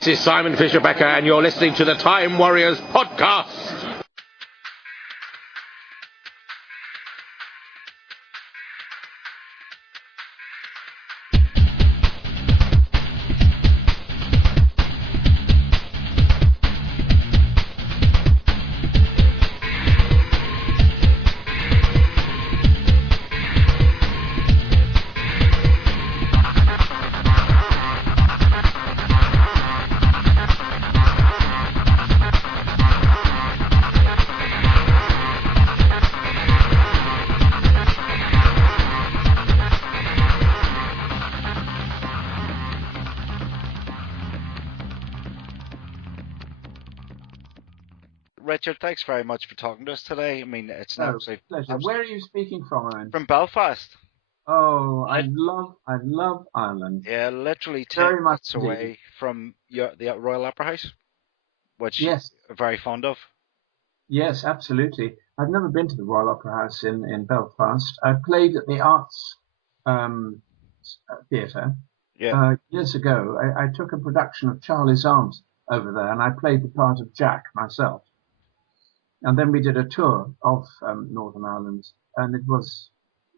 This is Simon Fisher-Becker, and you're listening to the Time Warriors podcast. Richard, thanks very much for talking to us today. I mean, it's an absolute pleasure. Where are you speaking from, Owen? From Belfast. Oh, I love Ireland. Yeah, literally 10 minutes away from the Royal Opera House, which you're very fond of. Yes, absolutely. I've never been to the Royal Opera House in Belfast. I played at the Arts Theatre years ago. I took a production of Charlie's Arms over there, and I played the part of Jack myself. And then we did a tour of Northern Ireland, and it was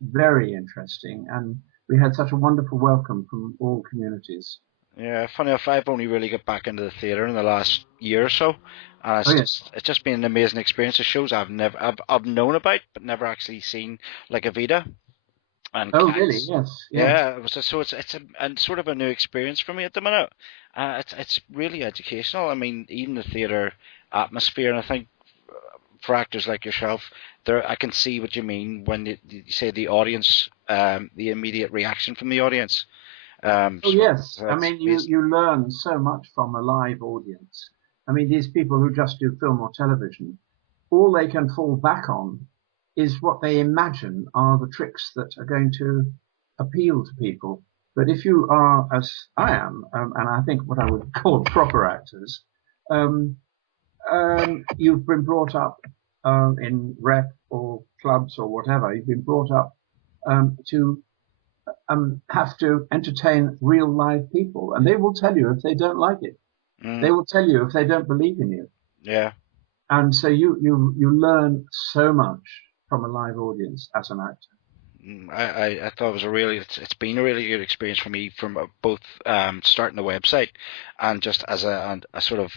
very interesting. And we had such a wonderful welcome from all communities. Yeah, funny enough, I've only really got back into the theatre in the last year or so. It's just been an amazing experience. The shows I've known about, but never actually seen, like Evita. And Cats. Really? Yes. Yeah, it's a sort of a new experience for me at the minute. It's really educational. I mean, even the theatre atmosphere, and I think for actors like yourself, I can see what you mean when you say the audience, the immediate reaction from the audience. Yes. I mean, you learn so much from a live audience. I mean, these people who just do film or television, all they can fall back on is what they imagine are the tricks that are going to appeal to people. But if you are, as I am, and I think what I would call proper actors, you've been brought up in rep or clubs or whatever. You've been brought up to have to entertain real live people, and they will tell you if they don't like it. They will tell you if they don't believe in you. Yeah. And so you learn so much from a live audience as an actor. I thought it's been a really good experience for me from both starting the website and just as a sort of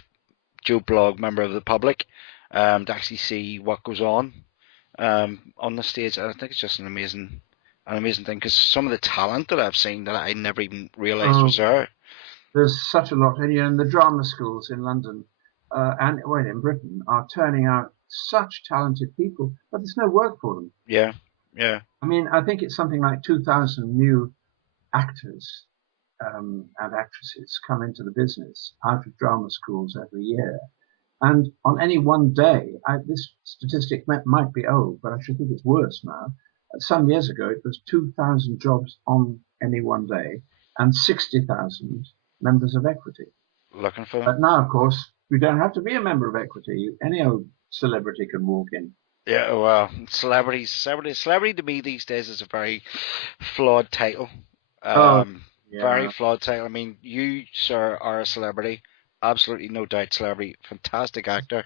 Joe Blog member of the public, to actually see what goes on the stage. I think it's just an amazing thing, because some of the talent that I've seen that I never even realised was there. There's such a lot, and the drama schools in London and in Britain are turning out such talented people, but there's no work for them. Yeah. I mean, I think it's something like 2,000 new actors and actresses come into the business out of drama schools every year. And on any one day, this statistic might be old, but I should think it's worse now. Some years ago, it was 2,000 jobs on any one day and 60,000 members of Equity. Looking for them. But now, of course, you don't have to be a member of Equity. Any old celebrity can walk in. Yeah, well, celebrity to me these days is a very flawed title. Very flawed title. I mean, you, sir, are a celebrity. Absolutely no doubt celebrity. Fantastic actor.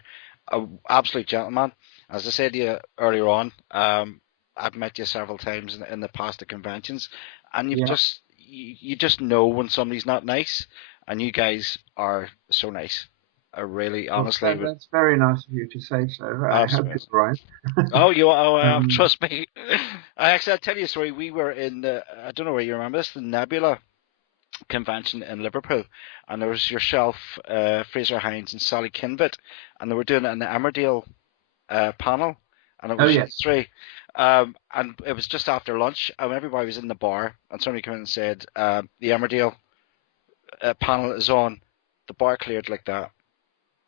Absolute gentleman. As I said to you earlier on, I've met you several times in the past at conventions, and you just know when somebody's not nice, and you guys are so nice. I really, honestly. That's very nice of you to say so. I hope it's right. Trust me. I'll tell you a story. We were in I don't know where you remember this, the Nebula convention in Liverpool, and there was yourself, Fraser Hines, and Sally Kinvett, and they were doing it in the Emmerdale panel, and it was three. And it was just after lunch, and everybody was in the bar, and somebody came in and said, the Emmerdale panel is on. The bar cleared like that.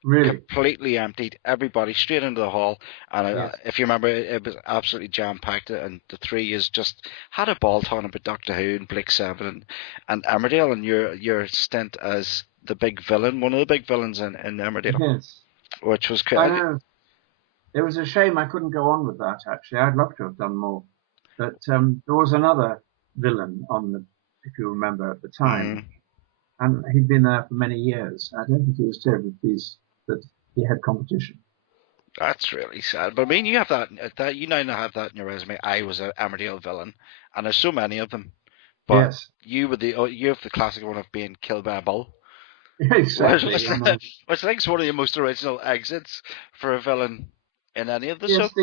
Really? Completely emptied. Everybody straight into the hall, and if you remember, it was absolutely jam-packed, and the three is just had a ball talking about Doctor Who and Blake Seven and Emmerdale, and your stint as the big villain, one of the big villains in Emmerdale. Yes. Which was I know. It was a shame I couldn't go on with that, actually. I'd love to have done more. But there was another villain on if you remember at the time. and he'd been there for many years. I don't think he was terribly pleased that he had competition. That's really sad. But I mean, you have that you now have that in your resume. I was an Emmerdale villain, and there's so many of them. But Yes, you have the classic one of being killed by a bull, exactly. which I think is one of the most original exits for a villain in any of the Yes, soaps.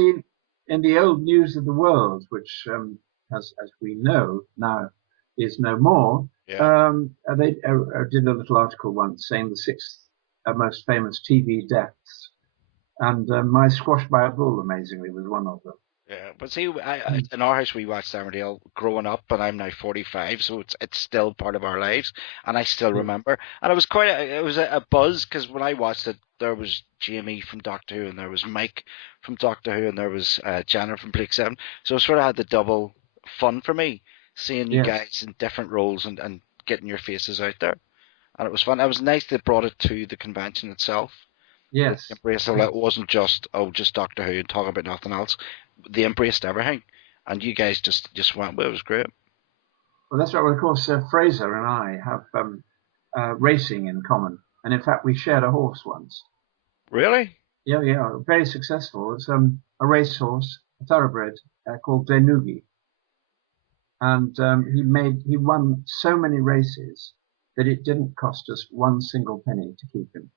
in the old News of the World, which, as we know now, is no more. Yeah. They did a little article once saying the six most famous TV deaths, and my squash by a bull, amazingly, was one of them. Yeah, but see, in our house we watched Emmerdale growing up, and I'm now 45, so it's still part of our lives, and I still remember. And it was a buzz because when I watched it, there was Jamie from Doctor Who, and there was Mike from Doctor Who, and there was Janet from Blake Seven. So it sort of had the double fun for me, seeing you Yes. guys in different roles and getting your faces out there, and it was fun. It was nice they brought it to the convention itself. Yes. Embrace it. It wasn't just Doctor Who and talk about nothing else. They embraced everything, and you guys just went with it. It was great. Well, that's right. Well, of course, Fraser and I have racing in common, and in fact, we shared a horse once. Really? Yeah, very successful. It's a racehorse, a thoroughbred called Denugi, and he won so many races that it didn't cost us one single penny to keep him.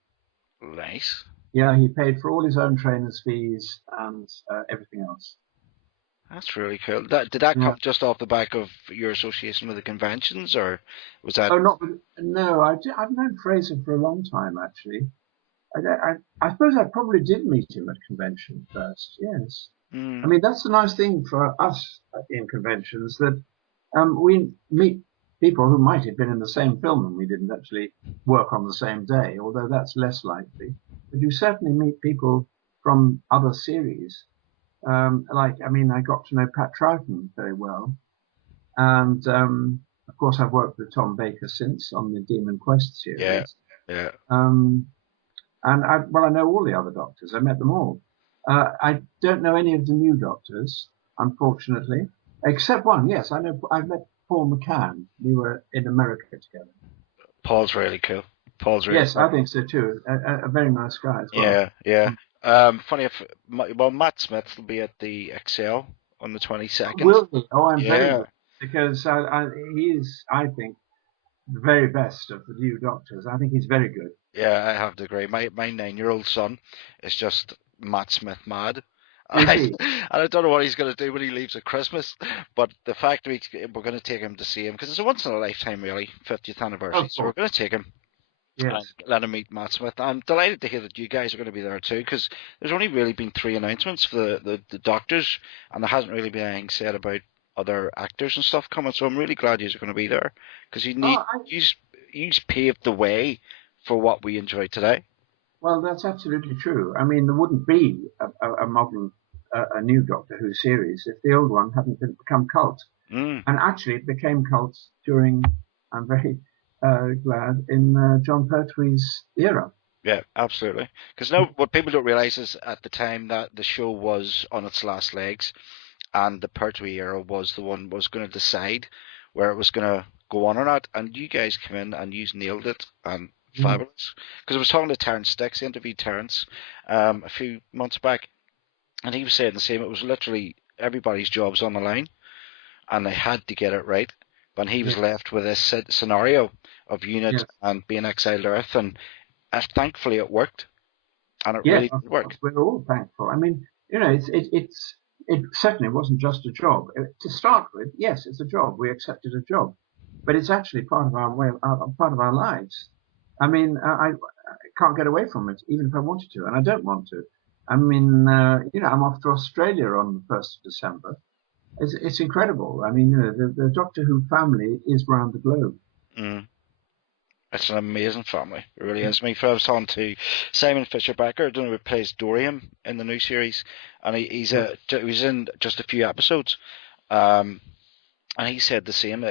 Nice. Yeah, he paid for all his own trainer's fees and everything else. That's really cool. Did that come just off the back of your association with the conventions, or was that? Oh, no. I've known Fraser for a long time, actually. I suppose I probably did meet him at convention first. Yes. I mean, that's the nice thing for us in conventions, that we meet people who might have been in the same film and we didn't actually work on the same day, although that's less likely. But you certainly meet people from other series. I got to know Pat Troughton very well. And, of course, I've worked with Tom Baker since on the Demon Quest series. Yeah. And I know all the other doctors. I met them all. I don't know any of the new doctors, unfortunately, except one. Yes, I know. I've met Paul McCann. We were in America together. Paul's really cool. Yes, I think so too. A very nice guy as well. Yeah. Funny Matt Smith will be at the Excel on the 22nd. Will he? Oh, I'm very glad, because he is, I think, the very best of the new doctors. I think he's very good. Yeah, I have to agree. My 9-year-old son is just Matt Smith mad. Is he? And I don't know what he's going to do when he leaves at Christmas, but the fact that we're going to take him to see him, because it's a once in a lifetime, really, 50th anniversary, so we're going to take him. Yes. And let him meet Matt Smith. I'm delighted to hear that you guys are going to be there too, because there's only really been 3 announcements for the doctors, and there hasn't really been anything said about other actors and stuff coming. So I'm really glad you're going to be there, because you paved the way for what we enjoy today. Well, that's absolutely true. I mean, there wouldn't be a modern, a new Doctor Who series if the old one hadn't become cult. And actually, it became cult during, I'm very glad, in Jon Pertwee's era. Yeah, absolutely. Because now what people don't realise is at the time that the show was on its last legs, and the Pertwee era was the one was going to decide where it was going to go on or not, and you guys came in and you nailed it, and fabulous. Because I was talking to Terence Sticks, I interviewed Terence a few months back, and he was saying the same. It was literally everybody's job's on the line, and they had to get it right. But he was left with this scenario of Unit and being exiled to Earth, and thankfully it worked, and it really did work. We're all thankful. I mean, it certainly wasn't just a job. To start with, yes, it's a job. We accepted a job, but it's actually part of our lives. I mean, I can't get away from it, even if I wanted to, and I don't want to. I mean, I'm off to Australia on the 1st of December. It's incredible. I mean, the Doctor Who family is round the globe. It's an amazing family. It really is. I was talking to Simon Fisher-Becker, I don't know who plays Dorian in the new series, and he was in just a few episodes, and he said the same.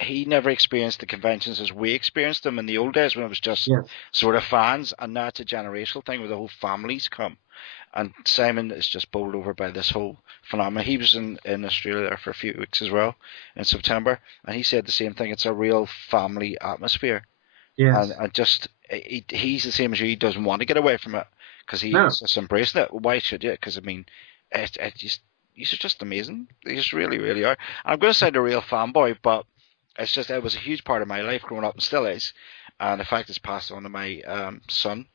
He never experienced the conventions as we experienced them in the old days when it was just sort of fans, and now it's a generational thing where the whole families come. And Simon is just bowled over by this whole phenomenon. He was in Australia there for a few weeks as well in September, and he said the same thing. It's a real family atmosphere. Yes. And I just, he's the same as you. He doesn't want to get away from it because he's just embracing it. Why should you? Because, I mean, it just, these are just amazing. They just really, really are. And I'm going to sound a real fanboy, but it's just, it was a huge part of my life growing up and still is. And the fact it's passed on to my son,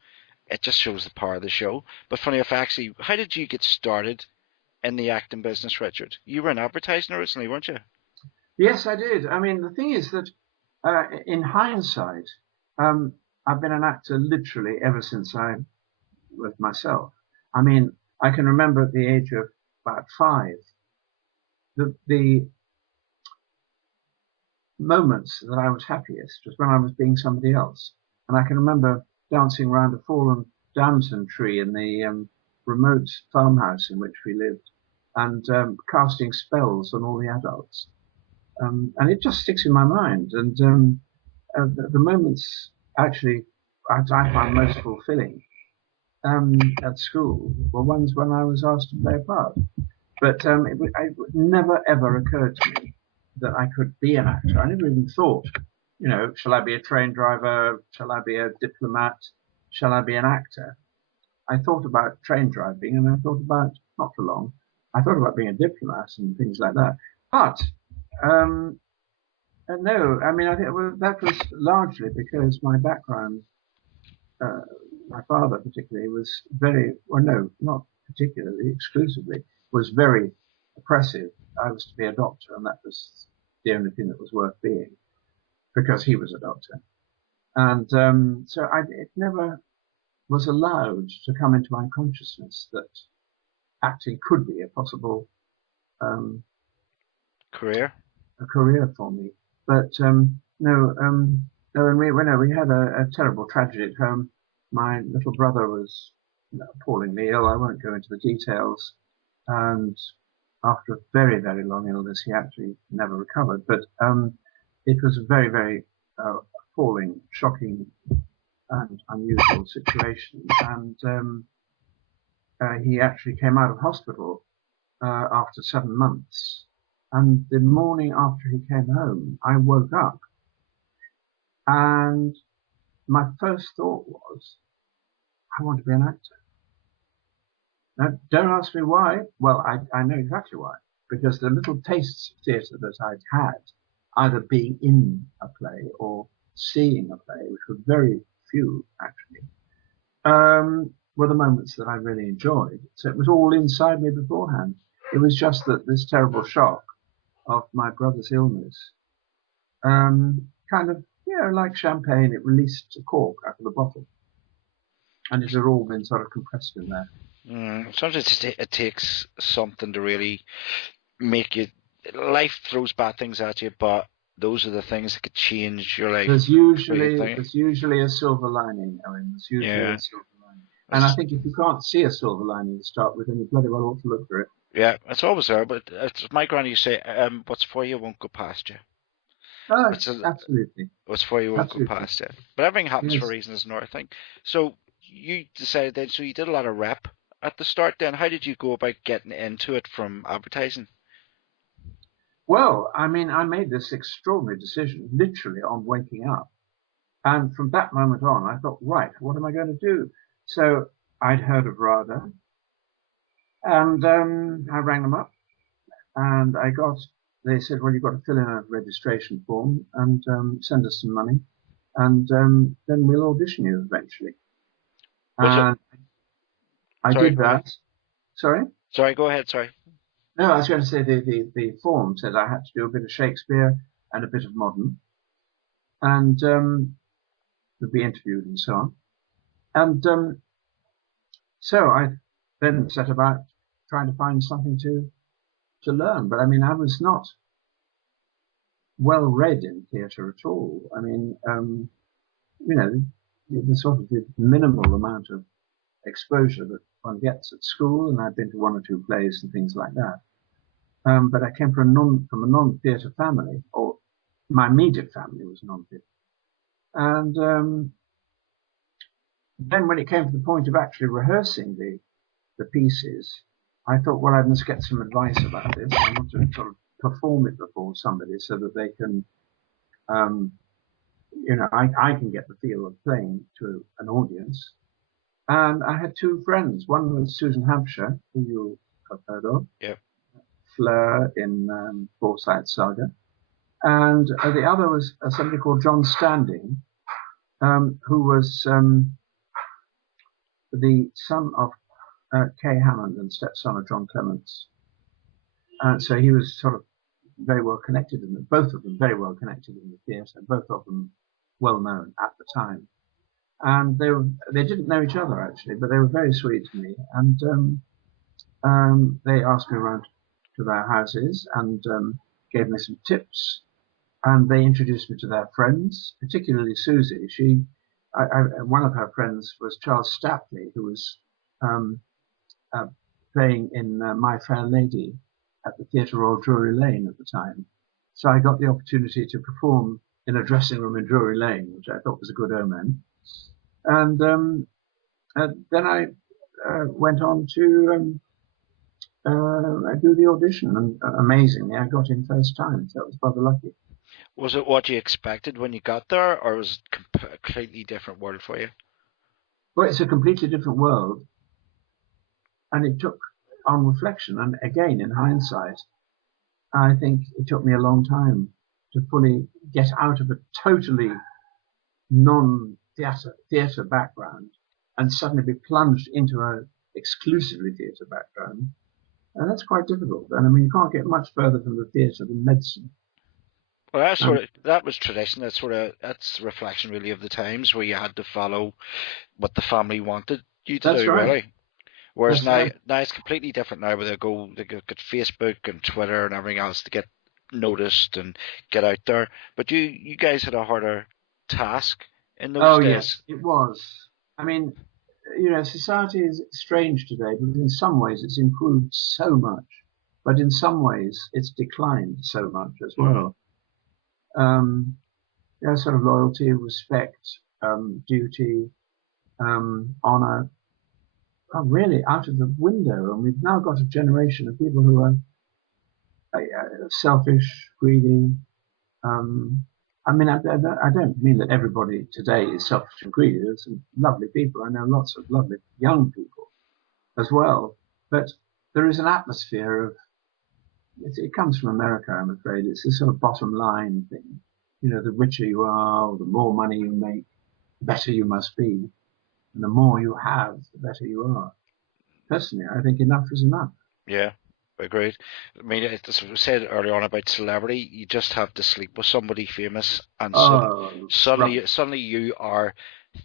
it just shows the power of the show. But funny enough, actually, how did you get started in the acting business, Richard? You were in advertising originally, weren't you? Yes, I did. I mean, the thing is that in hindsight, I've been an actor literally ever since I was myself. I mean, I can remember at the age of about 5, the moments that I was happiest was when I was being somebody else. And I can remember dancing around a fallen damson tree in the remote farmhouse in which we lived, and casting spells on all the adults. And it just sticks in my mind. And the moments actually I find most fulfilling at school were ones when I was asked to play a part. But it never ever occurred to me that I could be an actor. I never even thought, you know, shall I be a train driver? Shall I be a diplomat? Shall I be an actor? I thought about train driving, and I thought about, not for long, I thought about being a diplomat and things like that. But no, I mean, I think that was largely because my background, my father particularly, was very, well, no, not particularly, exclusively, was very oppressive. I was to be a doctor, and that was the only thing that was worth being, because he was a doctor. And so it never was allowed to come into my consciousness that acting could be a possible career for me. But no, and we had a terrible tragedy at home. My little brother was appallingly ill. I won't go into the details. And after a very, very long illness, he actually never recovered. But it was a very, very appalling, shocking, and unusual situation. And he actually came out of hospital after 7 months. And the morning after he came home, I woke up, and my first thought was, I want to be an actor. Now, don't ask me why. Well, I know exactly why. Because the little tastes of theatre that I'd had, either being in a play or seeing a play, which were very few actually, were the moments that I really enjoyed. So it was all inside me beforehand. It was just that this terrible shock of my brother's illness, kind of, like champagne, it released a cork out of the bottle. And it had all been sort of compressed in there. Sometimes it takes something to really make you. Life throws bad things at you, but those are the things that could change your life. There's usually a silver lining, Owen. There's usually a silver lining. And I think if you can't see a silver lining to start with, then you bloody well ought to look for it. Yeah, it's always there, but it's my granny used to say, what's for you won't go past you. Oh, absolutely. What's for you won't go past you. But everything happens for a reason, isn't it, I think. So you decided then, so you did a lot of rep at the start then. How did you go about getting into it from advertising? Well, I mean, I made this extraordinary decision literally on waking up. And from that moment on, I thought, right, what am I going to do? So I'd heard of RADA, and I rang them up, and they said, well, you've got to fill in a registration form and send us some money, and then we'll audition you eventually. And I did that. Sorry? Sorry, go ahead, sorry. No, I was going to say the form said I had to do a bit of Shakespeare and a bit of modern, and would be interviewed and so on. And so I then set about trying to find something to learn. But I mean, I was not well read in theatre at all. I mean, the sort of the minimal amount of exposure that one gets at school, and I've been to 1 or 2 plays and things like that. But I came from a non-theatre family, or my immediate family was non-theatre. And then when it came to the point of actually rehearsing the pieces, I thought, well, I must get some advice about this. I want to sort of perform it before somebody so that they can, I can get the feel of playing to an audience. And I had two friends. One was Susan Hampshire, who you have heard of. Yeah. Fleur in Forsyth Saga. And the other was somebody called John Standing, who was the son of Kay Hammond and stepson of John Clements. And so he was sort of very well connected, both of them very well connected in the theatre, both of them well known at the time. And they didn't know each other actually, but they were very sweet to me. And they asked me around to their houses and gave me some tips. And they introduced me to their friends, particularly Susie. One of her friends was Charles Stapley, who was playing in My Fair Lady at the Theatre Royal Drury Lane at the time. So I got the opportunity to perform in a dressing room in Drury Lane, which I thought was a good omen. And then I went on to do the audition, and amazingly, I got in first time, so I was rather lucky. Was it what you expected when you got there, or was it a completely different world for you? Well, it's a completely different world, and it took, on reflection, and again in hindsight, I think it took me a long time to fully get out of a totally non-theatre background and suddenly be plunged into an exclusively theatre background. And that's quite difficult. And I mean, you can't get much further from the theatre than medicine. Well, that was tradition. That's reflection really of the times where you had to follow what the family wanted you to do, right. really. Whereas now it's completely different now, where they get Facebook and Twitter and everything else to get noticed and get out there. But you guys had a harder task in those days. Yes, it was. I mean, society is strange today, but in some ways it's improved so much. But in some ways it's declined so much as well. Sort of loyalty, respect, duty, honour, are really out of the window. And we've now got a generation of people who are selfish, greedy. I mean, I don't mean that everybody today is selfish and greedy. There's some lovely people. I know lots of lovely young people as well. But there is an atmosphere of, it comes from America, I'm afraid. It's this sort of bottom line thing. The richer you are, or the more money you make, the better you must be. And the more you have, the better you are. Personally, I think enough is enough. Yeah, agreed. I mean, as we said earlier on about celebrity, you just have to sleep with somebody famous, and suddenly you are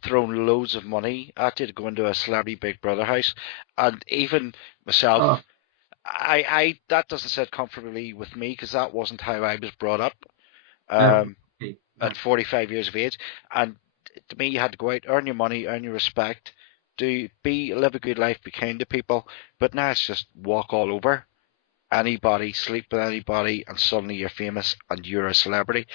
throwing loads of money at you to go into a celebrity Big Brother house. And even myself, I that doesn't sit comfortably with me, because that wasn't how I was brought up. At 45 years of age, and to me, you had to go out, earn your money, earn your respect, live a good life, be kind to people. But now it's just walk all over anybody, sleep with anybody, and suddenly you're famous and you're a celebrity.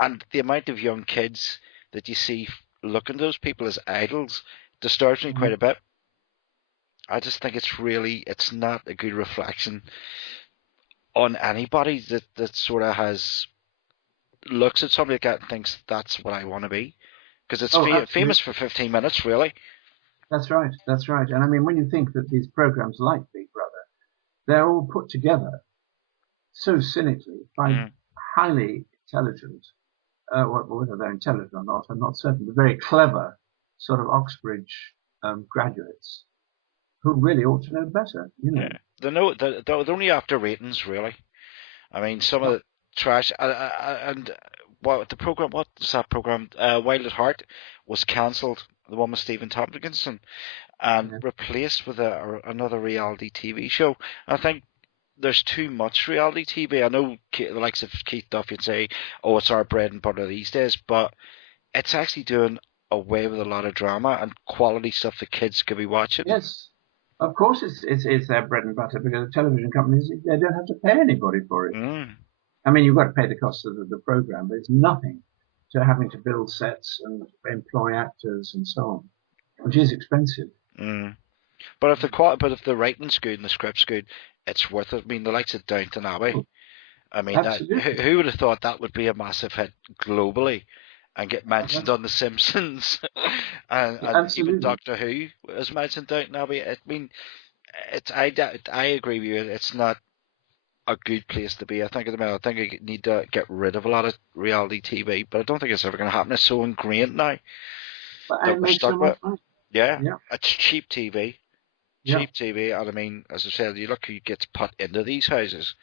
And the amount of young kids that you see looking at those people as idols disturbs me quite a bit. I just think it's not a good reflection on anybody that sort of looks at somebody like that and thinks that's what I want to be. Because it's famous for 15 minutes, really. That's right. And I mean, when you think that these programs like Big Brother, they're all put together so cynically by highly intelligent, whether they're intelligent or not, I'm not certain, but very clever sort of Oxbridge graduates who really ought to know better, Yeah. They're only after ratings, really. I mean, some of the trash, and what was that program? Wild at Heart was cancelled, the one with Stephen Tompkinson, and replaced with another reality TV show. I think there's too much reality TV. I know the likes of Keith Duff would say, "Oh, it's our bread and butter these days," but it's actually doing away with a lot of drama and quality stuff that kids could be watching. Yes, of course it's their bread and butter, because the television companies, they don't have to pay anybody for it. I mean, you've got to pay the cost of the program, but it's nothing to having to build sets and employ actors and so on, which is expensive. But if the writing's good and the script's good, it's worth it. I mean, the likes of Downton Abbey. I mean, Absolutely. who would have thought that would be a massive hit globally and get mentioned on The Simpsons and even Doctor Who is mentioned Downton Abbey. I mean, I agree with you. It's not a good place to be. I think at the minute, I think I need to get rid of a lot of reality TV, but I don't think it's ever going to happen. It's so ingrained now But that it we're makes stuck so with. much money. Yeah, Yeah. it's cheap TV. Yeah. Cheap TV, and I mean, as I said, you look who gets put into these houses.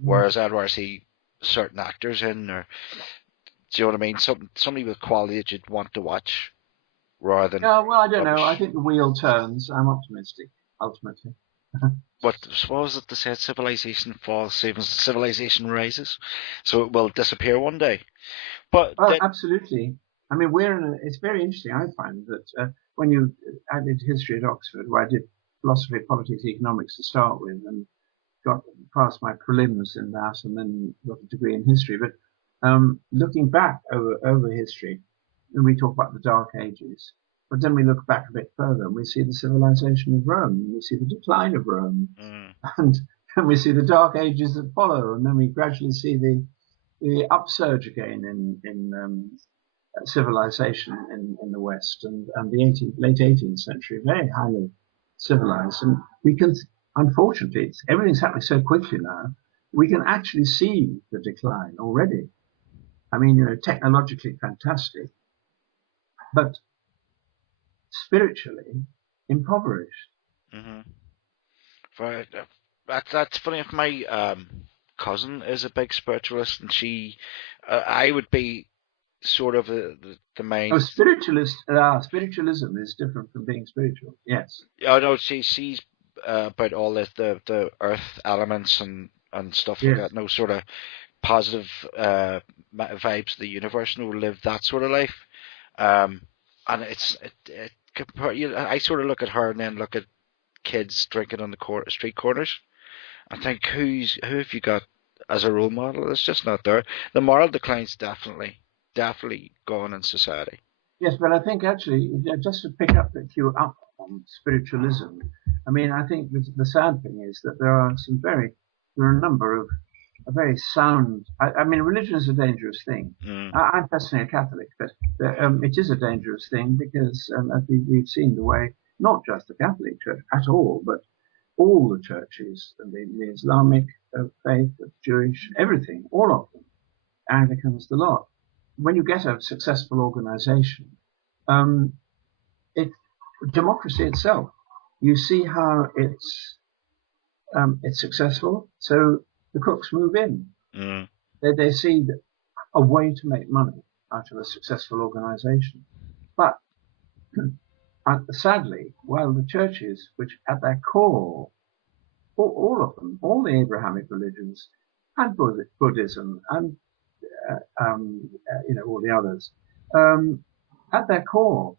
Whereas I'd rather see certain actors in, or do you know what I mean? Somebody with quality that you'd want to watch, rather than. Yeah, well, I don't know. I rubbish. think the wheel turns. I'm optimistic, ultimately. What was it they said? Civilization falls, civilization rises, so it will disappear one day. But Oh, absolutely. I mean, it's very interesting. I find that I did history at Oxford, where I did philosophy, politics, economics to start with, and got past my prelims in that, and then got a degree in history. But looking back over history, and we talk about the Dark Ages, but then we look back a bit further, and we see the civilization of Rome, and we see the decline of Rome, and then we see the Dark Ages that follow, and then we gradually see the upsurge again in civilization in the West, and the late 18th century, very highly civilized. And we can, unfortunately, everything's happening so quickly now, we can actually see the decline already. I mean, technologically fantastic, but spiritually impoverished. mm-hmm. That's funny. If my cousin is a big spiritualist, and I would be sort of the main. Oh, spiritualism is different from being spiritual. Yes. Oh no, she's about all the earth elements and stuff like that. No sort of positive vibes of the universe. No, live that sort of life. And I sort of look at her and then look at kids drinking on the street corners. I think who have you got as a role model? It's just not there. The moral decline's definitely gone in society. Yes, but I think actually, just to pick up the cue up on spiritualism, I mean, I think the sad thing is that there are a number of very sound. I mean, religion is a dangerous thing. I'm personally a Catholic, but it is a dangerous thing because, as we've seen, the way not just the Catholic Church at all, but all the churches, the Islamic faith, the Jewish, everything, all of them, Anglicans, the lot. When you get a successful organization, democracy itself, you see how it's successful. So the crooks move in. They see a way to make money out of a successful organization. But sadly, while the churches, which at their core, all of them, all the Abrahamic religions, and Buddhism, and all the others, at their core,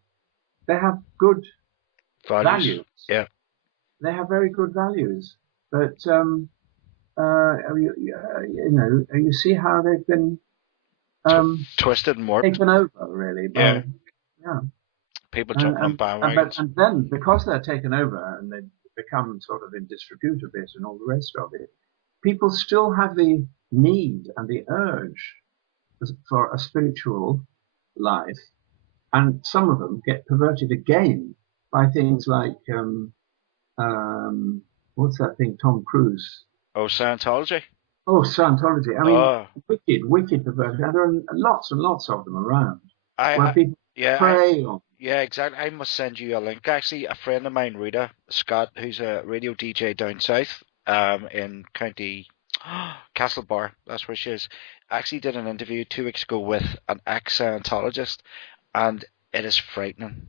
they have good values. Yeah. They have very good values, but you see how they've been twisted and warped, taken over, really. By, yeah. People jumping on bandwagons. And then, because they're taken over and they become sort of in disrepute a bit and all the rest of it, people still have the need and the urge for a spiritual life, and some of them get perverted again by things like what's that thing, Tom Cruise? Oh, Scientology. Oh, Scientology. I mean, wicked perverted. And there are lots and lots of them around. Where people prey on. Yeah, exactly. I must send you a link. Actually, a friend of mine, Rita Scott, who's a radio DJ down south, in County Castlebar, that's where she is, actually did an interview 2 weeks ago with an ex-Scientologist, and it is frightening.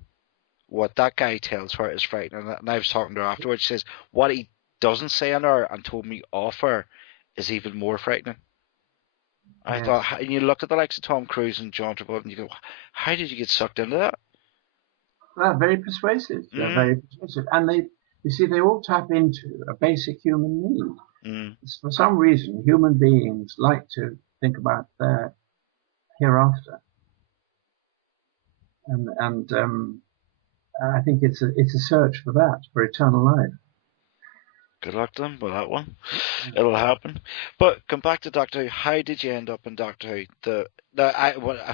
What that guy tells her is frightening. And I was talking to her afterwards. She says, what he doesn't say on her and told me off her is even more frightening. I thought, and you look at the likes of Tom Cruise and Jon Pertwee, and you go, how did you get sucked into that? They're very persuasive. They're very persuasive. And they all tap into a basic human need. For some reason, human beings like to think about their hereafter. And I think it's a search for that, for eternal life. Good luck to them with that one. It'll happen. But come back to Doctor Who. How did you end up in Doctor Who?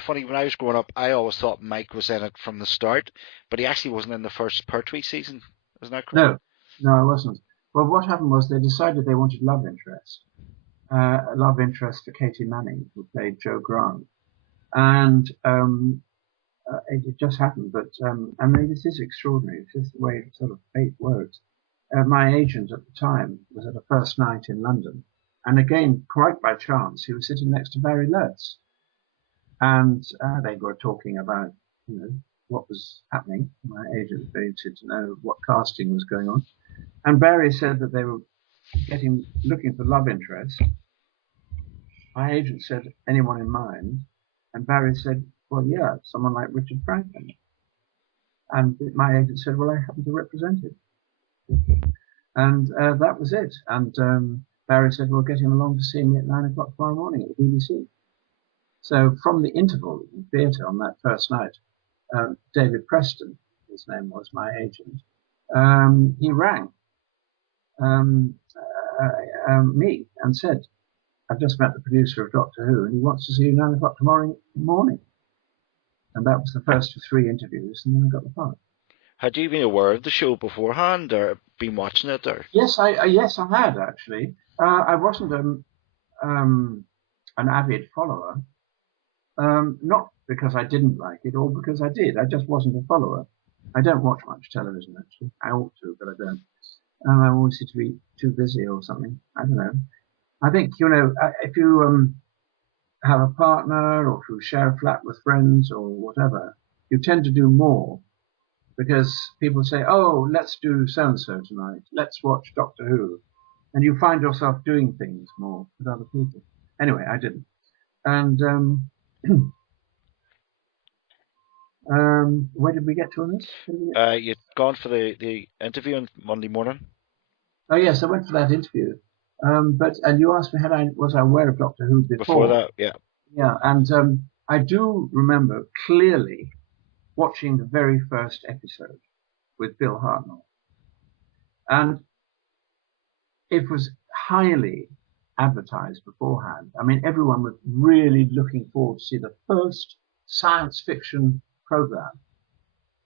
Funny, when I was growing up, I always thought Mike was in it from the start, but he actually wasn't in the first Pertwee season. Isn't that correct? No, I wasn't. Well, what happened was they decided they wanted love interest. A love interest for Katie Manning, who played Jo Grant. And it just happened that, I mean, this is extraordinary. This is the way sort of fate works. My agent at the time was at a first night in London. And again, quite by chance, he was sitting next to Barry Letts. And they were talking about, what was happening. My agent wanted to know what casting was going on. And Barry said that they were looking for love interest. My agent said, anyone in mind? And Barry said, well, yeah, someone like Richard Franklin. And my agent said, well, I happen to represent him. And that was it. And Barry said, well, get him along to see me at 9 o'clock tomorrow morning at the BBC. So from the interval in theatre on that first night, David Preston, his name was, my agent, he rang me and said, I've just met the producer of Doctor Who and he wants to see you 9 o'clock tomorrow morning. And that was the first of 3 interviews, and then I got the part. Had you been aware of the show beforehand, or been watching it, or? Yes, I had actually. I wasn't an avid follower, not because I didn't like it or because I did. I just wasn't a follower. I don't watch much television actually. I ought to, but I don't. I always seem to be too busy or something. I don't know. I think if you have a partner or if you share a flat with friends or whatever, you tend to do more because people say, oh, let's do so-and-so tonight. Let's watch Doctor Who. And you find yourself doing things more with other people. Anyway, I didn't. And where did we get to on this? You'd gone for the interview on Monday morning? Oh, yes, I went for that interview. And you asked me, was I aware of Doctor Who before? Before that, yeah. Yeah, and I do remember clearly watching the very first episode with Bill Hartnell. And it was highly advertised beforehand. I mean, everyone was really looking forward to see the first science fiction program.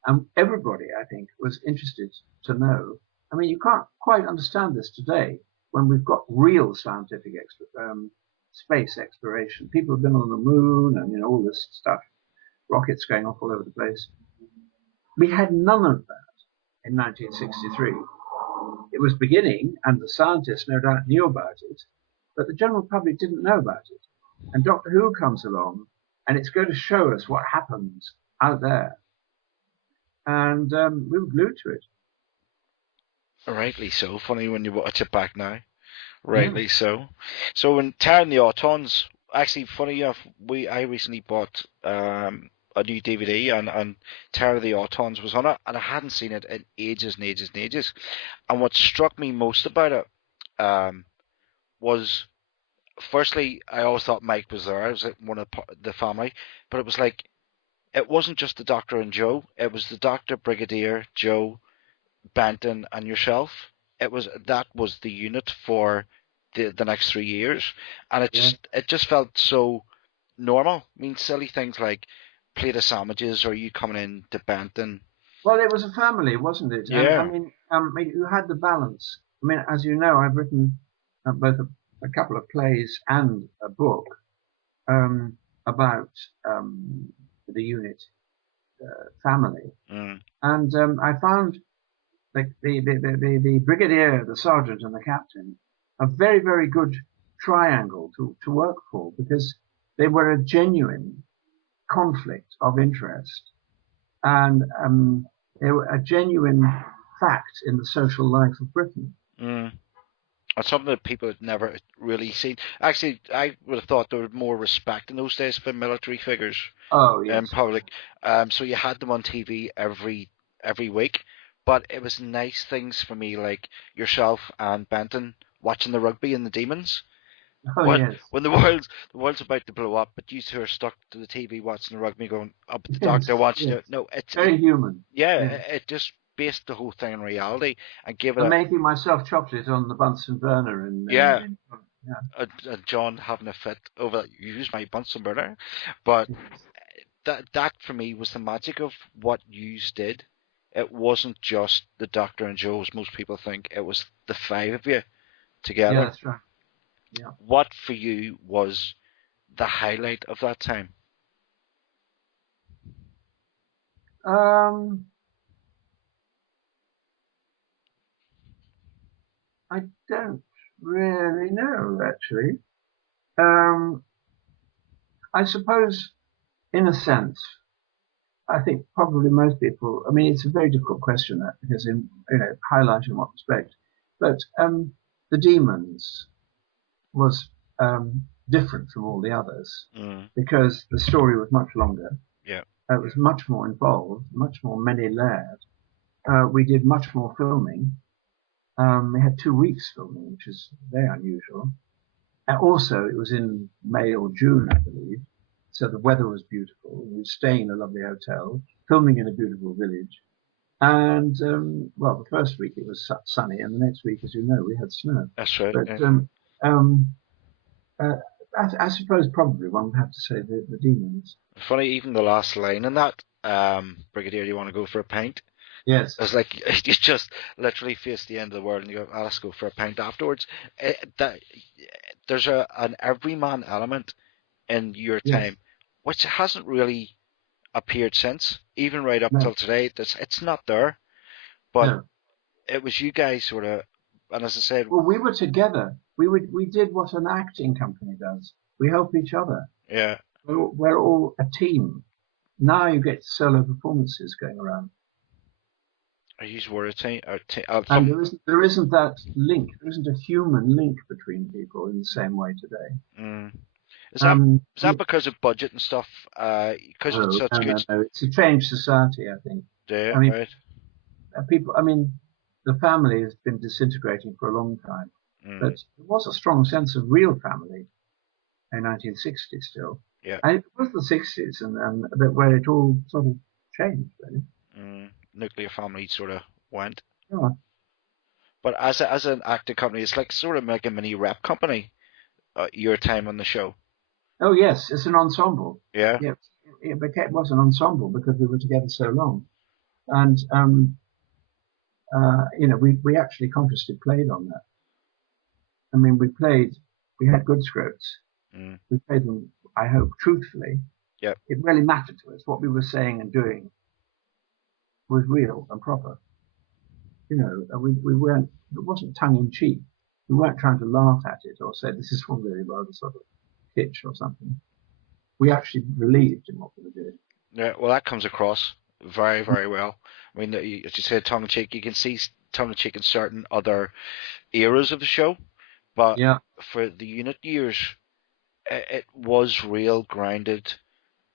And everybody, I think, was interested to know. I mean, you can't quite understand this today when we've got real scientific space exploration. People have been on the moon and all this stuff, rockets going off all over the place. We had none of that in 1963. It was beginning, and the scientists no doubt knew about it, but the general public didn't know about it. And Doctor Who comes along, and it's going to show us what happens out there. And we were glued to it. Rightly so. Funny when you watch it back now. Rightly so. So when Terror and the Autons, actually, funny enough, I recently bought a new DVD and Terror of the Autons was on it, and I hadn't seen it in ages and ages and ages. And what struck me most about it was, firstly, I always thought Mike was there. I was one of the family, but it was like, it wasn't just the Doctor and Joe. It was the Doctor, Brigadier, Joe, Benton, and yourself. That was the unit for the next 3 years, and it just felt so normal. I mean, silly things like plate of sandwiches, or you coming in to Benton. Well, it was a family, wasn't it? Yeah. And, I mean, you had the balance. I mean, as you know, I've written both a couple of plays and a book about the unit family, and I found the brigadier, the sergeant, and the captain a very, very good triangle to work for, because they were a genuine conflict of interest, and they were a genuine fact in the social life of Britain. It's something that people had never really seen. Actually, I would have thought there was more respect in those days for military figures. Oh, yes. In public. So you had them on TV every week. But it was nice things for me, like yourself and Benton watching the rugby and the Demons. Oh yes. When the world's about to blow up, but you two are stuck to the TV watching the rugby, going, "Oh, but the Yes. doctor wants you Yes. to." No, it Very human. yeah, Yes. it just based the whole thing in reality and gave it I'm a making myself chocolate on the Bunsen burner yeah. yeah. And John having a fit over use my Bunsen burner, but that for me was the magic of what you did. It wasn't just the Doctor and Joe, as most people think. It was the five of you Yeah, together. that's right. Yeah. What for you was the highlight of that time? Um, I don't really know actually. Um, I suppose, in a sense, I think probably most people. I mean, it's a very difficult question that because in highlight in what respect, but the demons was different from all the others Mm, because the story was much longer. yeah. It was much more involved, much more many layered. We did much more filming. We had 2 weeks filming, which is very unusual. And also, it was in May or June, I believe. So the weather was beautiful. We were staying in a lovely hotel, filming in a beautiful village. And, well, the first week it was sunny, and the next week, as you know, we had snow. That's right. But Yeah. um, uh, I suppose probably one would have to say the demons. Funny, even the last line in that, Brigadier, do you want to go for a pint? Yes. It's like you just literally face the end of the world and you go, "Oh, let's go for a pint afterwards." That there's an everyman element in your Yes. time, which hasn't really appeared since, even right up No. till today. It's not there, but No. it was you guys sort of, and as I said, Well, we were together. We did what an acting company does. We help each other. yeah, We're all a team. Now you get solo performances going around, I use word a team, and some, there isn't that link. There isn't a human link between people in the same way today. mm, is that Um, is that because of budget and stuff? Because it's no, such no, a good no, no. It's a changed society, I think. day, I mean, right? people. I mean, the family has been disintegrating for a long time, but Mm, there was a strong sense of real family in 1960 still. yeah. And it was the 60s and that where it all sort of changed, really. Nuclear family sort of went. Yeah. But as an acting company, it's like sort of like a mini rep company. Your time on the show. Oh, yes, it's an ensemble. Yeah. Yeah, it was an ensemble because we were together so long. And, we actually consciously played on that. I mean, we had good scripts. Mm, We played them, I hope, truthfully. yeah. It really mattered to us. What we were saying and doing was real and proper. We weren't, it wasn't tongue in cheek. We weren't trying to laugh at it or say this is all really rather sort of kitsch or something. We actually believed in what we were doing. Yeah. Well, that comes across very, very well. I mean, as you said, tongue in cheek. You can see tongue in cheek in certain other eras of the show, but Yeah, for the unit years, it was real, grounded,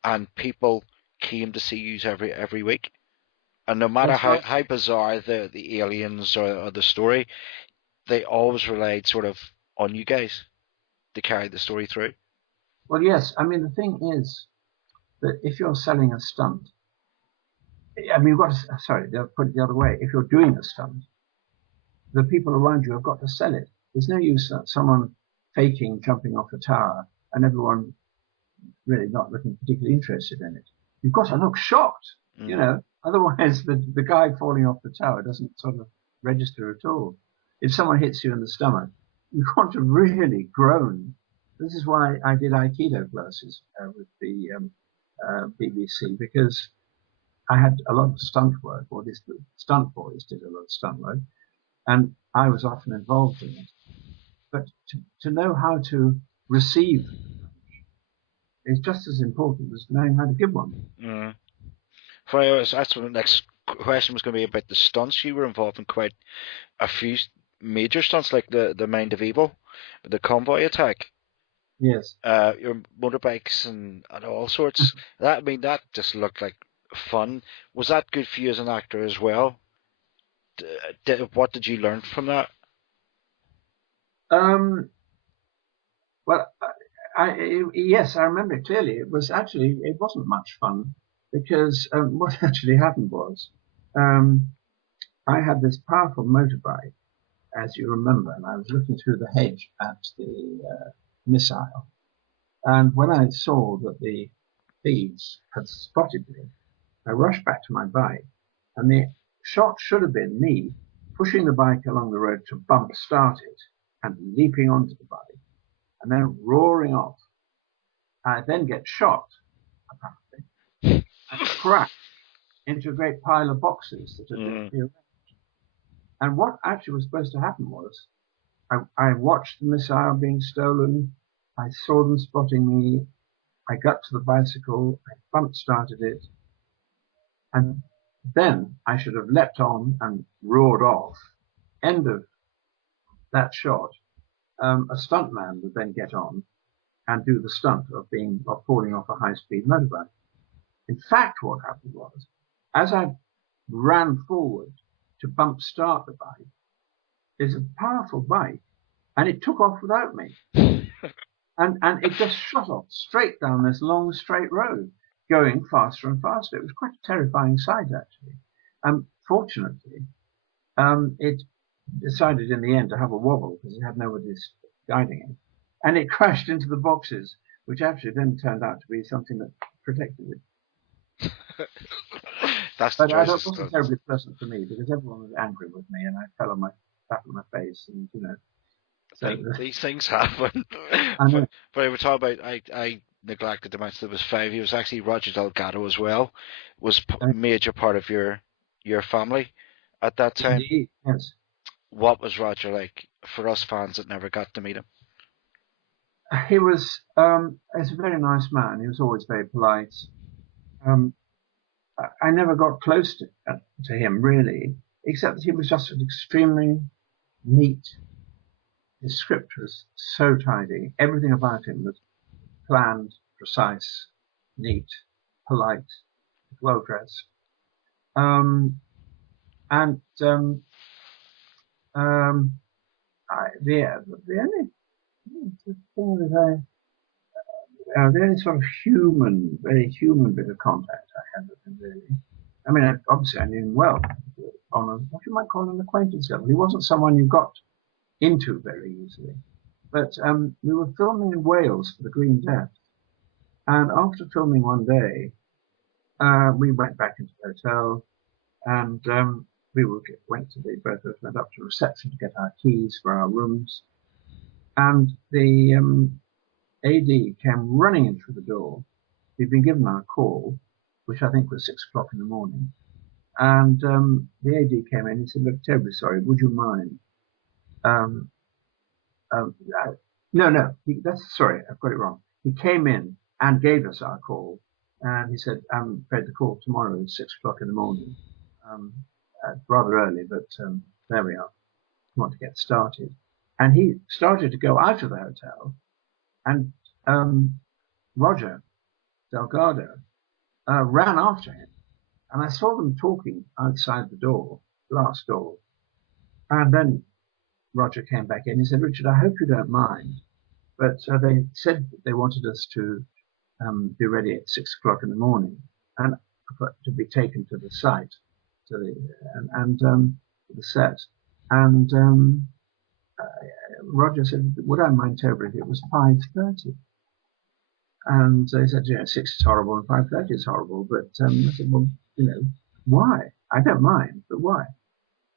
and people came to see you every week. And no matter that's right. how bizarre the aliens or the story, they always relied sort of on you guys to carry the story through. Well, yes. I mean, the thing is that if you're selling a stunt, I mean, you've got to, sorry, they'll put it the other way. If you're doing a stunt, the people around you have got to sell it. There's no use someone faking jumping off a tower and everyone really not looking particularly interested in it. You've got to look shocked, Mm. otherwise the guy falling off the tower doesn't sort of register at all. If someone hits you in the stomach, you've got to really groan. This is why I did Aikido classes with the BBC because I had a lot of stunt work, or this the stunt boys did a lot of stunt work, and I was often involved in it. But to know how to receive is just as important as knowing how to give one. Mm. That's what the next question was going to be about the stunts. You were involved in quite a few major stunts, like the Mind of Evil, the convoy attack, Yes. your motorbikes and all sorts. That just looked like fun. Was that good for you as an actor as well? What did you learn from that? Um, Well, yes, I remember it clearly. It wasn't much fun because what actually happened was um, I had this powerful motorbike, as you remember, and I was looking through the hedge at the missile. And when I saw that the thieves had spotted me, I rushed back to my bike, and the shot should have been me pushing the bike along the road to bump start it and leaping onto the bike and then roaring off. I then get shot, apparently, and crash into a great pile of boxes that had been erected. And what actually was supposed to happen was I watched the missile being stolen. I saw them spotting me. I got to the bicycle. I bump started it. And then I should have leapt on and roared off. End of that shot. A stuntman would then get on and do the stunt of falling off a high-speed motorbike. In fact, what happened was, as I ran forward to bump start the bike, it's a powerful bike, and it took off without me. And it just shot off straight down this long straight road, going faster and faster. It was quite a terrifying sight, actually. Fortunately, it decided in the end to have a wobble because it had nobody guiding it. And it crashed into the boxes, which actually then turned out to be something that protected it. That's the But it wasn't terribly pleasant for me because everyone was angry with me, and I fell on my face, and So these things happen. But we're talking about, I neglected to mention there was 5. He was actually Roger Delgado as well, was a major part of your family at that time. Indeed, yes. What was Roger like for us fans that never got to meet him? He was he's a very nice man. He was always very polite. I never got close to him really, except that he was just an extremely neat. His script was so tidy. Everything about him was planned, precise, neat, polite, well dressed. The only sort of very human bit of contact I had with him, really. I mean, obviously I knew him well on what you might call an acquaintance level. He wasn't someone you got into very easily. But we were filming in Wales for the Green Death. And after filming one day, we went back into the hotel and both of us went up to reception to get our keys for our rooms. And the AD came running in through the door. He'd been given our call, which I think was 6 o'clock in the morning. And the AD came in and said, "Look, terribly sorry, would you mind?" Sorry, I've got it wrong. He came in and gave us our call, and he said, "I'm afraid the call tomorrow is 6 o'clock in the morning." Rather early, but there we are. I want to get started. And he started to go out of the hotel, and Roger Delgado ran after him, and I saw them talking outside the door, glass door, and then Roger came back in. He said, "Richard, I hope you don't mind, but they said that they wanted us to be ready at 6 o'clock in the morning and to be taken to the site, to the set." And Roger said, "Would I mind terribly if it was 5:30?" And they said, 6 is horrible and 5:30 is horrible. But I said, "Well, why? I don't mind, but why?"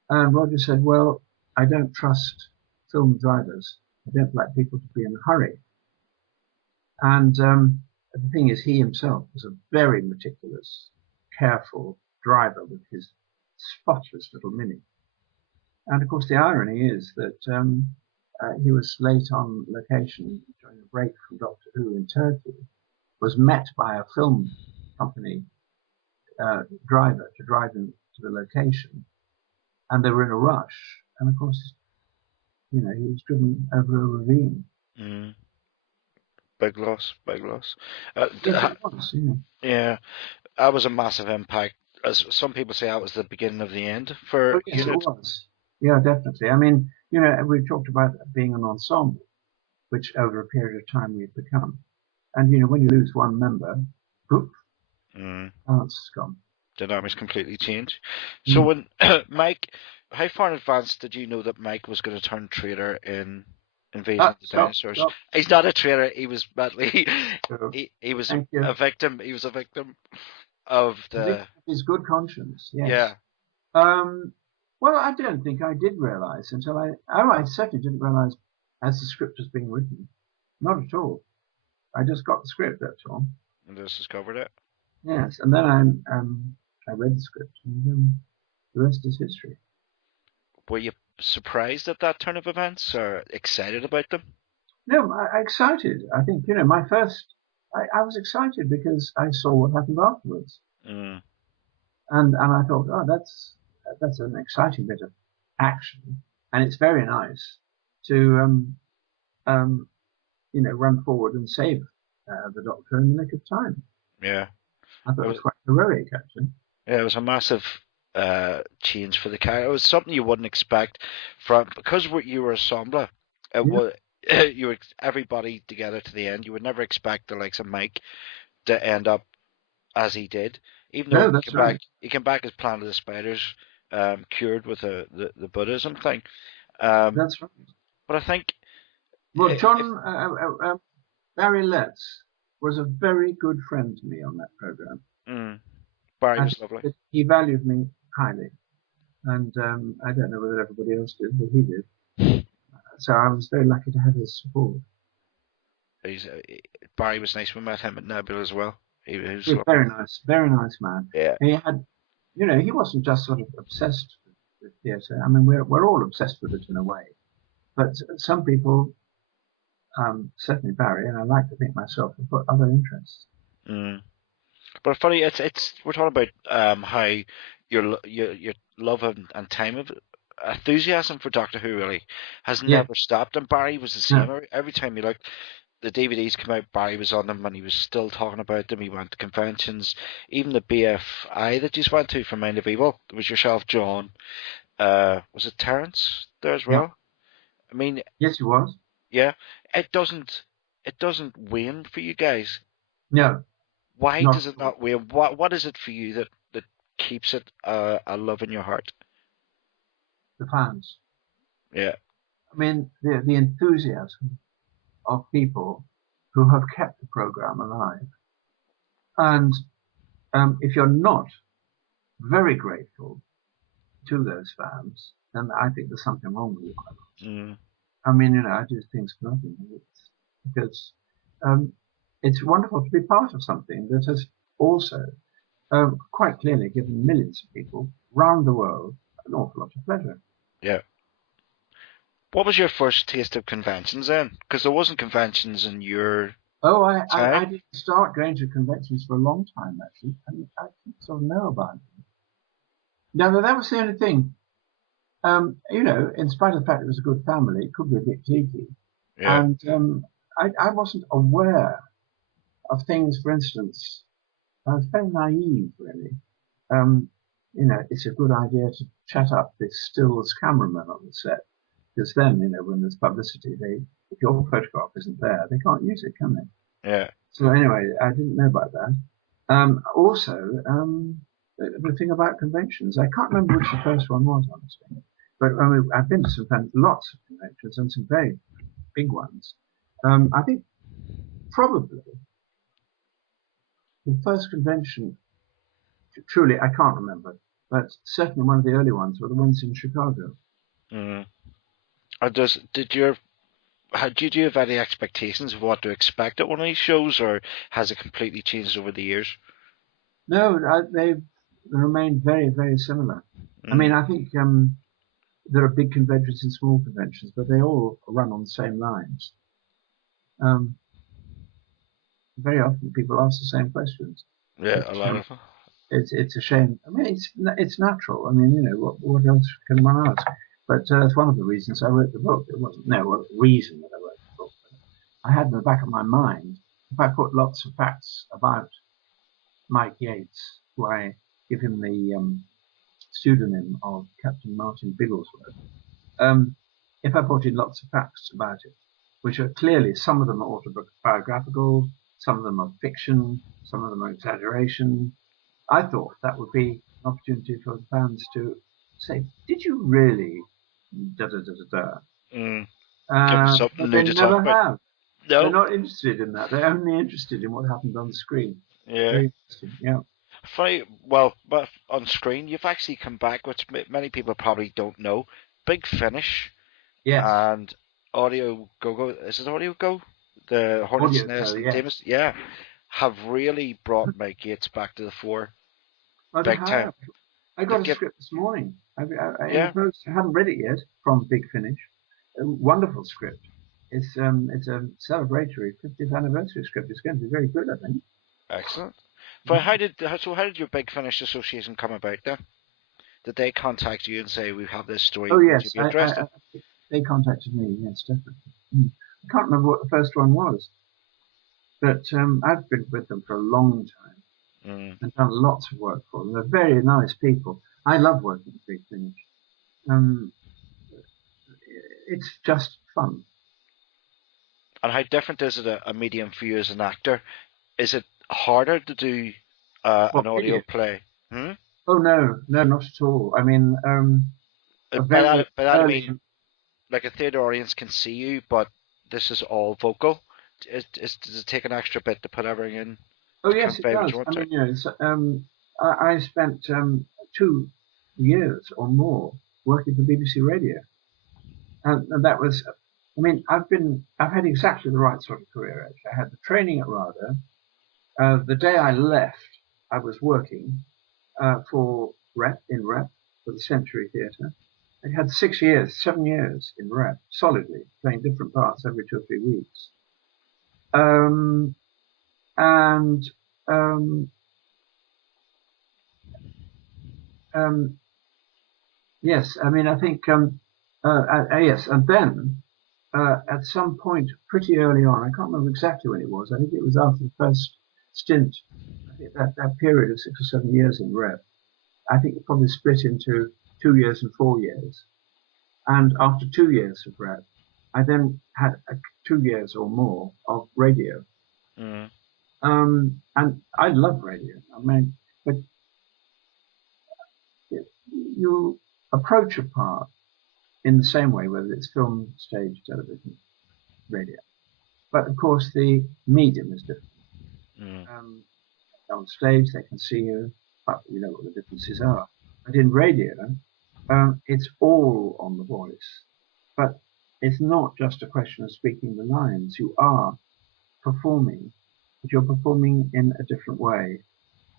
And Roger said, "Well, I don't trust film drivers. I don't like people to be in a hurry." And the thing is, he himself was a very meticulous, careful driver with his spotless little Mini. And of course, the irony is that he was late on location during a break from Doctor Who in Turkey, was met by a film company driver to drive him to the location, and they were in a rush. And of course, he was driven over a ravine. Mm. Big loss. Yes, it was, yeah. Yeah, that was a massive impact. As some people say, that was the beginning of the end for Yes, Unit. it was. Yeah, definitely. I mean, we've talked about being an ensemble. which over a period of time we've become. And, when you lose one member, poof, balance is gone. Dynamics completely change. Mm. So when Mike, how far in advance did you know that Mike was going to turn traitor in Invasion of the Dinosaurs? Stop. He's not a traitor. He was mentally. He was a victim. He was a victim of his good conscience. Yes. Yeah. Well, I don't think I did realise until I certainly didn't realise as the script was being written. Not at all. I just got the script, that's all. And just discovered it. Yes, and then I read the script, and the rest is history. Were you surprised at that turn of events, or excited about them? No, excited. I think my first. I was excited because I saw what happened afterwards, and I thought, oh, that's an exciting bit of action, and it's very nice to run forward and save the Doctor in the nick of time. Yeah, I thought it was quite heroic, actually. Yeah, it was a massive change for the character. It was something you wouldn't expect because you were ensemble. You were everybody together to the end. You would never expect the likes of Mike to end up as he did, even though he came back as Planet of the Spiders, cured with the Buddhism thing. That's right. But I think Barry Letts was a very good friend to me on that program. Barry was lovely. He valued me highly, and I don't know whether everybody else did, but he did. So I was very lucky to have his support. Barry was nice. We met him at Nebula as well. He was very nice man. Yeah. He had, he wasn't just sort of obsessed with theatre. I mean, we're all obsessed with it in a way, but some people, certainly Barry, and I like to think myself, have got other interests. But funny, it's we're talking about how your love and time of enthusiasm for Doctor Who really has never stopped, and Barry was the same. Every time you looked, the DVDs come out, Barry was on them, and he was still talking about them. He went to conventions, even the BFI that you went to for Mind of Evil. There was yourself, John. Was it Terence there as well? Yeah. I mean, yes, he was. Yeah, it doesn't wane for you guys. No. Why does it not wane? What is it for you that keeps it a love in your heart? The fans. Yeah. I mean, the enthusiasm of people who have kept the program alive. And if you're not very grateful to those fans, then I think there's something wrong with you. I mean, I do things for nothing. Because it's wonderful to be part of something that has also quite clearly given millions of people around the world an awful lot of pleasure. Yeah. What was your first taste of conventions then? Because there wasn't conventions in your time. I didn't start going to conventions for a long time, actually. And I didn't sort of know about them. Now, that was the only thing. In spite of the fact it was a good family, it could be a bit cliquey. Yeah. And I wasn't aware of things, for instance. I was very naive, really. It's a good idea to chat up this stills cameraman on the set. Because then, when there's publicity, if your photograph isn't there, they can't use it, can they? Yeah. So anyway, I didn't know about that. Also, the thing about conventions, I can't remember which the first one was, honestly. But I've been to lots of conventions and some very big ones. I think probably the first convention, truly, I can't remember, but certainly one of the early ones were the ones in Chicago. Did you have any expectations of what to expect at one of these shows, or has it completely changed over the years? No, they've remained very, very similar. I mean, I think there are big conventions and small conventions, but they all run on the same lines. Very often people ask the same questions. Yeah, a lot of them. It's a shame. I mean, it's natural. I mean, what else can one ask? But it's one of the reasons I wrote the book. It wasn't no reason that I wrote the book. But I had in the back of my mind, if I put lots of facts about Mike Yates, who I give him the pseudonym of Captain Martin Bigglesworth, if I put in lots of facts about it, which are clearly, some of them are autobiographical, some of them are fiction, some of them are exaggeration. I thought that would be an opportunity for the fans to say, did you really da da da da da? Give them something But new they to talk never about. have. They're No. not interested in that. They're only interested in what happened on the screen. Yeah. Very interesting. Yeah. Funny, well, but on screen, you've actually come back, which many people probably don't know. Big Finish Yes. and Audio Go-Go, is it Audio Go? The Hornet's Audio Nest Go, and yes. Davis, yeah, have really brought Mike Yates back to the fore. Oh, they Big time. have. I got a script this morning. In Yeah. the post. I haven't read it yet from Big Finish. A wonderful script. It's a celebratory 50th anniversary script. It's going to be very good, I think. Excellent. But how did your Big Finish association come about then? Did they contact you and say, we have this story, Oh, would yes. you be interested? They contacted me, yes, definitely. I can't remember what the first one was, but I've been with them for a long time and done lots of work for them. They're very nice people. I love working with Big Finish. It's just fun. And how different is it a medium for you as an actor? Is it harder to do an audio play? Oh no, not at all. I mean, By that I mean, like a theatre audience can see you, but this is all vocal. Does it take an extra bit to put everything in? Oh yes, it does. I mean, you know, I spent 2 years or more working for BBC Radio, and that was. I mean, I've had exactly the right sort of career. Actually, I had the training at RADA. The day I left, I was working for Rep for the Century Theatre. I had 7 years in Rep, solidly playing different parts every 2 or 3 weeks. Yes, I mean, I think yes, and then at some point pretty early on, I can't remember exactly when it was. I think it was after the first stint. I think that period of 6 or 7 years in Rep. I think it probably split into 2 years and 4 years. And after 2 years of Rep, I then had 2 years or more of radio. And I love radio. I mean, but you approach a part in the same way, whether it's film, stage, television, radio. But of course, the medium is different. On stage, they can see you, but you know what the differences are. But in radio, it's all on the voice. But it's not just a question of speaking the lines. You are performing, but you're performing in a different way.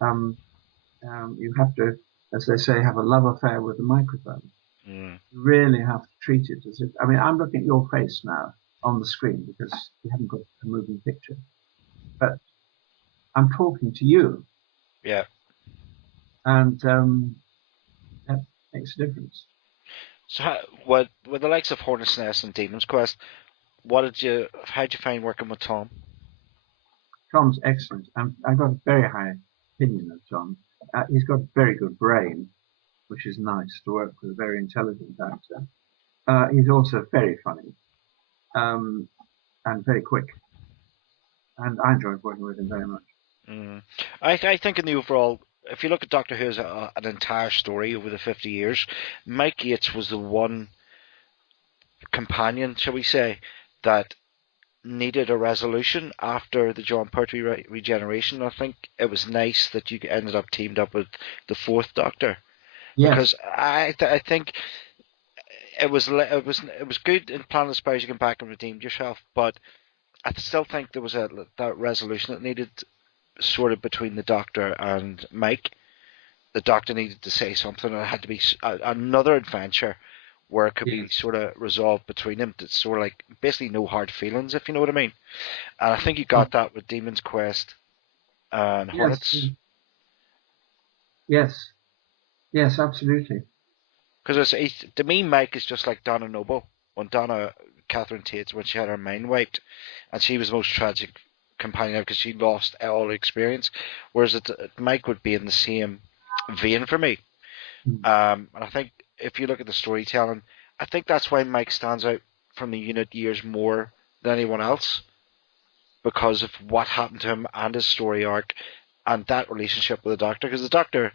You have to, as they say, have a love affair with the microphone. You really have to treat it as if, I mean, I'm looking at your face now on the screen because you haven't got a moving picture. But I'm talking to you. Yeah. And that makes a difference. So, with the likes of Hornet's Nest and Demon's Quest, how'd you find working with Tom? Tom's excellent. I got a very high opinion of Tom. He's got a very good brain, which is nice to work with a very intelligent actor. He's also very funny and very quick. And I enjoyed working with him very much. I think in the overall, if you look at Doctor Who as an entire story over the 50 years, Mike Yates was the one companion, shall we say, that needed a resolution after the Jon Pertwee regeneration. I think it was nice that you ended up teamed up with the fourth Doctor. Yes. Because I think it was good in Planet of Spies you came back and redeemed yourself, but I still think there was that resolution that needed sort of between the Doctor and Mike. The Doctor needed to say something, and it had to be another adventure where it could be sort of resolved between them. It's sort of like basically no hard feelings, if you know what I mean. And I think you got that with Demon's Quest and Hornets. Yes, absolutely. Because to me, Mike is just like Donna Noble when Catherine Tate, when she had her mind wiped, and she was the most tragic companion because she lost all experience. Whereas Mike would be in the same vein for me. And I think if you look at the storytelling, I think that's why Mike stands out from the unit years more than anyone else because of what happened to him and his story arc and that relationship with the Doctor. Because the Doctor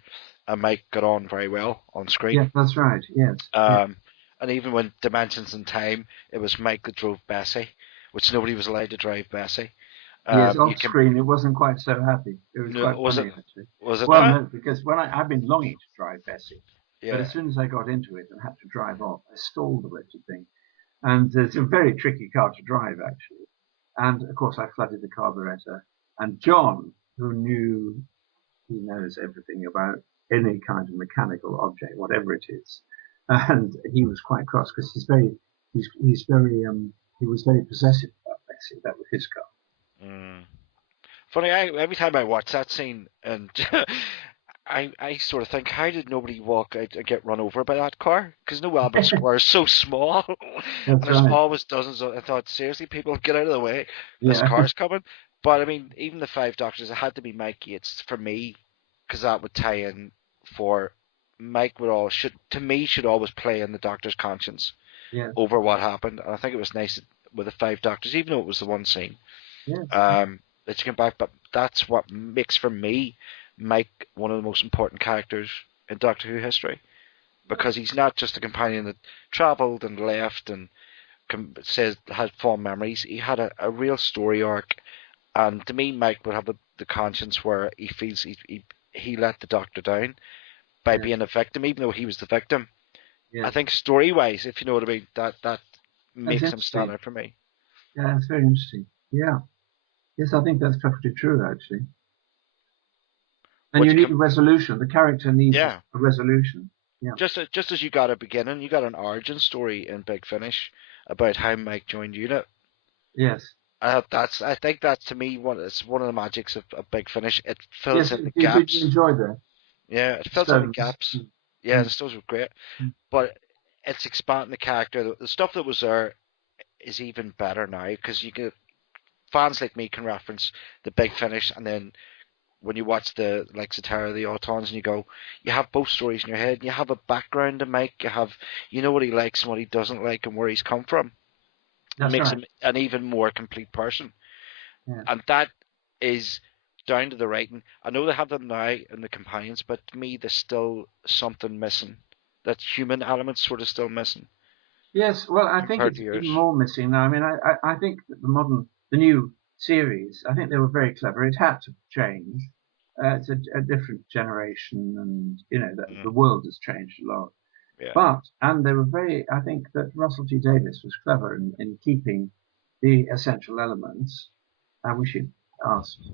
and Mike got on very well on screen. Yeah, that's right. Yes. And even when Dimensions in Time, it was Mike that drove Bessie, which nobody was allowed to drive Bessie. Yes, off screen, it wasn't quite so happy. It was quite funny, actually. Was it well, not? No, because when I've been longing to drive Bessie, Yeah. but as soon as I got into it and had to drive off, I stalled the wretched thing. And it's a very tricky car to drive, actually. And, of course, I flooded the carburetor. And John, who he knows everything about any kind of mechanical object, whatever it is. And he was quite cross because he was very possessive about Bessie. That was his car. Funny, every time I watch that scene, and I sort of think, how did nobody walk out and get run over by that car? Because New Albert Square is so small, and there's always dozens of. I thought, seriously, people, get out of the way. This car's coming. But I mean, even the Five Doctors, it had to be Mike Yates for me, because that would tie in for Mike. Should always play in the Doctor's conscience over what happened. And I think it was nice with the Five Doctors, even though it was the one scene. That you can back, but that's what makes for me Mike one of the most important characters in Doctor Who history, because he's not just a companion that travelled and left and had fond memories. He had a real story arc, and to me, Mike would have the conscience where he feels he let the Doctor down by being a victim, even though he was the victim. I think story wise, if you know what I mean, that makes him stand out for me. Yeah, that's very interesting. Yeah. Yes, I think that's perfectly true, actually. And you need a resolution. The character needs a resolution. Yeah. Just as you got a beginning, you got an origin story in Big Finish about how Mike joined UNIT. Yes. I think that's to me it's one of the magics of Big Finish. It fills in the gaps. Did you enjoy that? Yeah, it fills in the gaps. Yeah, the stories were great, but it's expanding the character. The stuff that was there is even better now because you get. Fans like me can reference the Big Finish, and then when you watch the like Satara, the Autons, and you have both stories in your head, and you have a background to Mike, you know what he likes and what he doesn't like and where he's come from. It makes him an even more complete person. Yeah. And that is down to the writing. I know they have them now in the companions, but to me there's still something missing. That human element sort of still missing. Yes, well, I think it's even more missing now. I mean, I think that the new series, I think they were very clever. It had to change. It's a different generation, and the world has changed a lot. Yeah. And they were I think that Russell T Davies was clever in keeping the essential elements. I wish he'd asked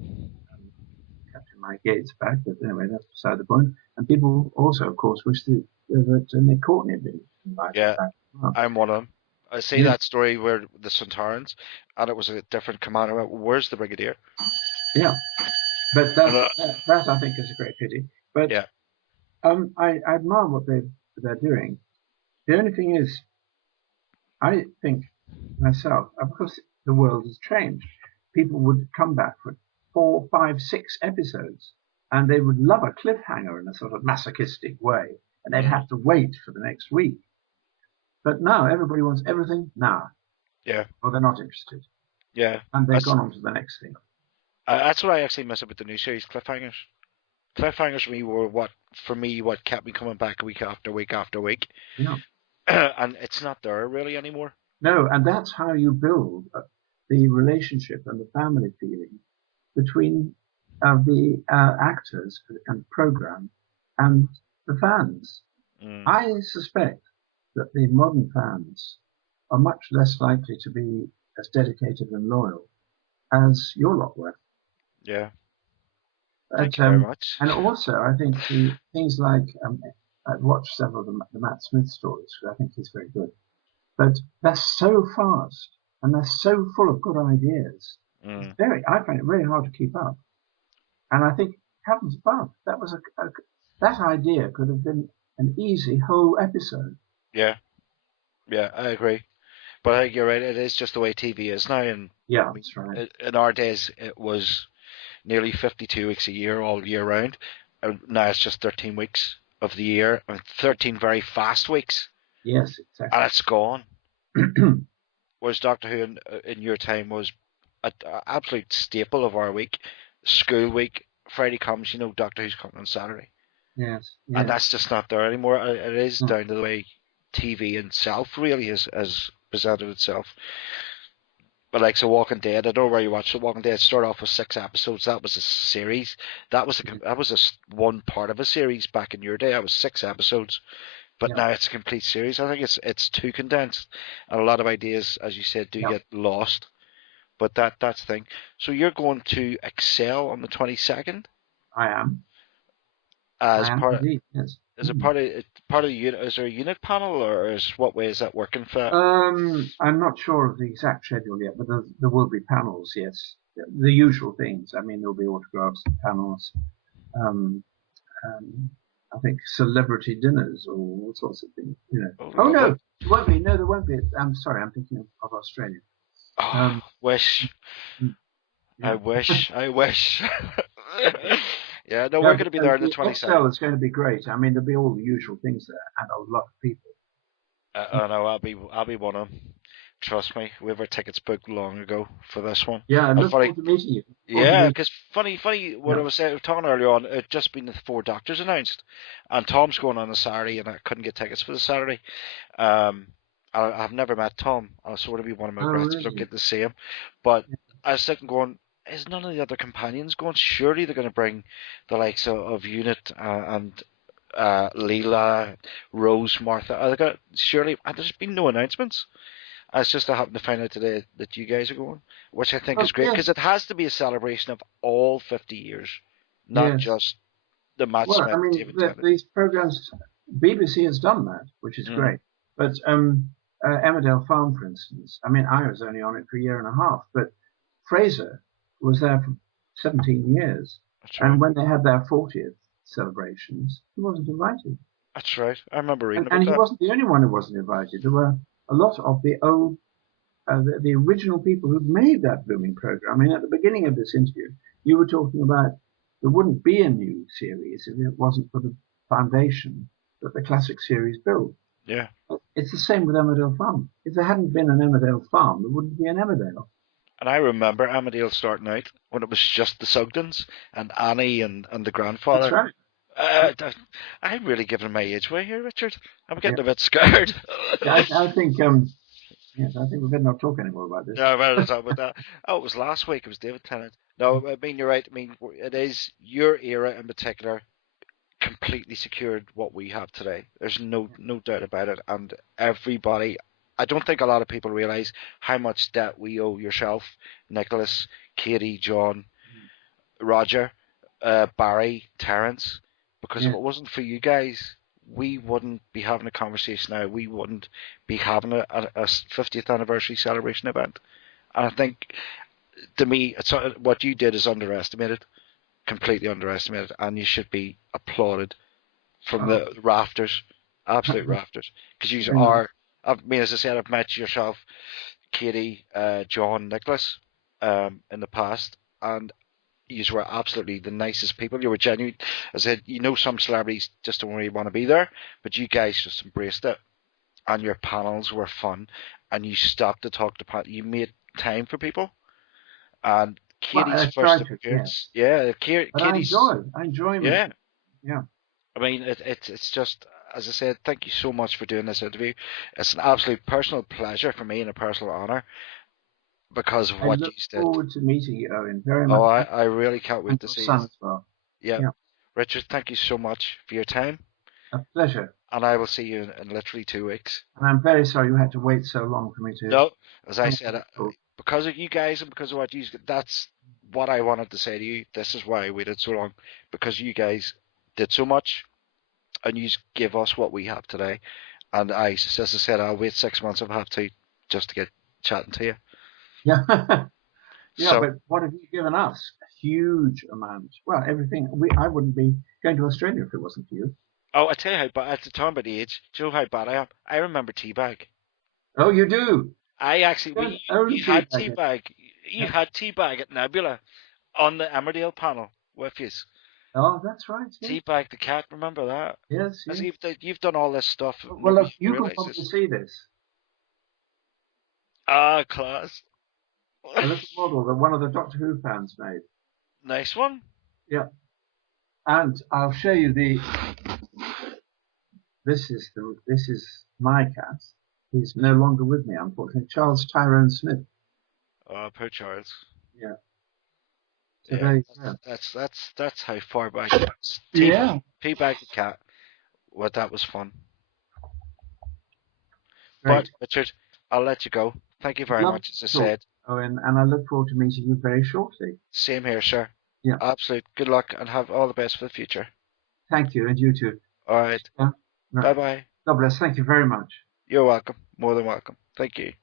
Captain Mike Yates back, but anyway, that's beside the point. And people also, of course, wish that Nick Courtney had been invited back. Well. I'm one of them. I see that story where the Centaurans, and it was a different commander. Where's the Brigadier? Yeah, but that I think is a great pity. But I admire what they're doing. The only thing is, I think myself, of course, the world has changed. People would come back for 4, 5, 6 episodes, and they would love a cliffhanger in a sort of masochistic way, and they'd have to wait for the next week. But now everybody wants everything now. Yeah. Or they're not interested. Yeah. And they've gone on to the next thing. That's what I actually miss about the new series, cliffhangers. Cliffhangers for me were what kept me coming back week after week after week. Yeah. And it's not there really anymore. No, and that's how you build the relationship and the family feeling between the actors and program and the fans. I suspect that the modern fans are much less likely to be as dedicated and loyal as your lot were. Yeah. Thank you very much. And also, I think things like I've watched several of the Matt Smith stories because I think he's very good, but they're so fast and they're so full of good ideas. I find it really hard to keep up. And I think heavens above, that was that idea could have been an easy whole episode. Yeah, I agree. But I think you're right. It is just the way TV is now, and that's right. In our days, it was nearly 52 weeks a year, all year round, and now it's just 13 weeks of the year, and 13 very fast weeks. Yes, exactly. And it's gone. whereas Doctor Who in your time was an absolute staple of our week, school week. Friday comes, Doctor Who's coming on Saturday, Yes. and Yes. that's just not there anymore. It is No. down to the way TV itself really has presented itself. But like so, Walking Dead, I don't know where you watched it. Walking Dead started off with 6 episodes. That was a series. That was one part of a series back in your day. That was 6 episodes. But Yeah. now it's a complete series. I think it's too condensed, and a lot of ideas, as you said, do Yeah. get lost. But that's the thing. So you're going to Excel on the 22nd I am. as I am part indeed. Yes. as a part of the unit. Is there a unit panel, or what way is that working for? I'm not sure of the exact schedule yet, but there will be panels. Yes, the usual things. I mean, there'll be autographs, panels. Um, I think celebrity dinners or all sorts of things. Oh, Oh no, lovely. there won't be. No, there won't be. I'm sorry. I'm thinking of Australia. Oh, wish. Mm, I yeah. wish. I wish. Yeah, no, No, we're going to but be there on the the 22nd. Excel is going to be great. I mean, there'll be all the usual things there and a lot of people. I know I'll be one of them. Trust me, we have our tickets booked long ago for this one. Yeah, I And look funny, forward to meeting you. yeah, because funny, what I Yeah. was saying, talking earlier on, it just been the four doctors announced, and Tom's going on a Saturday, and I couldn't get tickets for the Saturday. Um, I've never met Tom. I'll sort of be one of my Oh, regrets. I don't really? get to see him, but I was sitting going, is none of the other companions going? Surely they're going to bring the likes of Unit and Leela, Rose, Martha. Are they gonna, surely, and there's been no announcements. It's just I happened to find out today that you guys are going, which I think Oh, is great because yes. it has to be a celebration of all 50 years, not Yes. just the Matt Well, I Smith, mean, David Tennant. these programs, BBC has done that, which is Mm, great. But Emmerdale Farm, for instance, I mean, I was only on it for a year and a half, but Fraser was there for 17 years. that's right. And when they had their 40th celebrations, he wasn't invited. That's right. I remember reading And about he that. wasn't the only one who wasn't invited. There were a lot of the old, the original people who made that booming program. I mean, at the beginning of this interview, you were talking about there wouldn't be a new series if it wasn't for the foundation that the classic series built. Yeah. It's the same with Emmerdale Farm. If there hadn't been an Emmerdale Farm, there wouldn't be an Emmerdale. And I remember Amadale starting out when it was just the Sugdens and Annie and the That's grandfather. right. I'm really giving my age away here, Richard. I'm Yeah. getting a bit scared. I think, yes, I think we better not talk anymore about this. Yeah, I better talk about that. Oh, it was last week. It was David Tennant. No, I mean you're right. I mean it is your era in particular completely secured what we have today. There's no doubt about it. And everybody, I don't think a lot of people realise how much debt we owe yourself, Nicholas, Katie, John, Roger, Barry, Terence. Because if Yeah. it wasn't for you guys, we wouldn't be having a conversation now. We wouldn't be having a 50th anniversary celebration event. And I think, to me, what you did is underestimated, completely underestimated, and you should be applauded from Oh, the rafters, absolute rafters. Because you very nice. are, I mean, as I said, I've met yourself, Katie, John, Nicholas, in the past, and you were absolutely the nicest people. You were genuine. As I said, some celebrities just don't really want to be there, but you guys just embraced it, and your panels were fun, and you stopped to talk to people. You made time for people, and Well, Katie's I first tried to, yes. appearance, yeah, But I Katie's, enjoy yeah. meeting. Yeah. I mean, it's just, as I said, thank you so much for doing this interview. It's an absolute personal pleasure for me and a personal honor because of I what you look did. forward to meeting you, Owen, very Oh, much. I really can't wait And to your see you. son as well. Yeah, Yeah. Richard, thank you so much for your time, A pleasure. and I will see you in literally 2 weeks. And I'm very sorry you had to wait so long for me to No, as I come said, on the call. because of you guys and because of what you, that's what I wanted to say to you. This is why I waited so long, because you guys did so much, and you give us what we have today. And as I said, I'll wait 6 months if I have to, just to get chatting to you. Yeah. Yeah, So, but what have you given us? A huge amount. Well, everything. I wouldn't be going to Australia if it wasn't for you. I tell you how bad, at the time about the age, do you know how bad I am? I remember Teabag. Oh, you do. I actually, Don't own you had teabag. Teabag, you Yeah. had Teabag at Nebula on the Emmerdale panel with you. Oh, that's right. Yes. Teabag the cat, remember that? Yes. As Yes. you've done all this stuff, Well, nobody look, you can probably realizes. see this. Ah, class. A little model that one of the Doctor Who fans made. Nice one. Yeah. And I'll show you the. This is my cat. He's no longer with me, unfortunately. Charles Tyrone Smith. Oh, poor Charles. Yeah. So Yeah, there you go. that's how far back it is. Yeah. Teabag the cat. Well, that was fun. Great. But Richard, I'll let you go. Thank you very Love much, as I to talk, said. Owen, and I look forward to meeting you very shortly. Same here, sir. Yeah. Absolute good luck and have all the best for the future. Thank you, and you too. All right. Yeah. Right. Bye bye. God bless. Thank you very much. You're welcome. More than welcome. Thank you.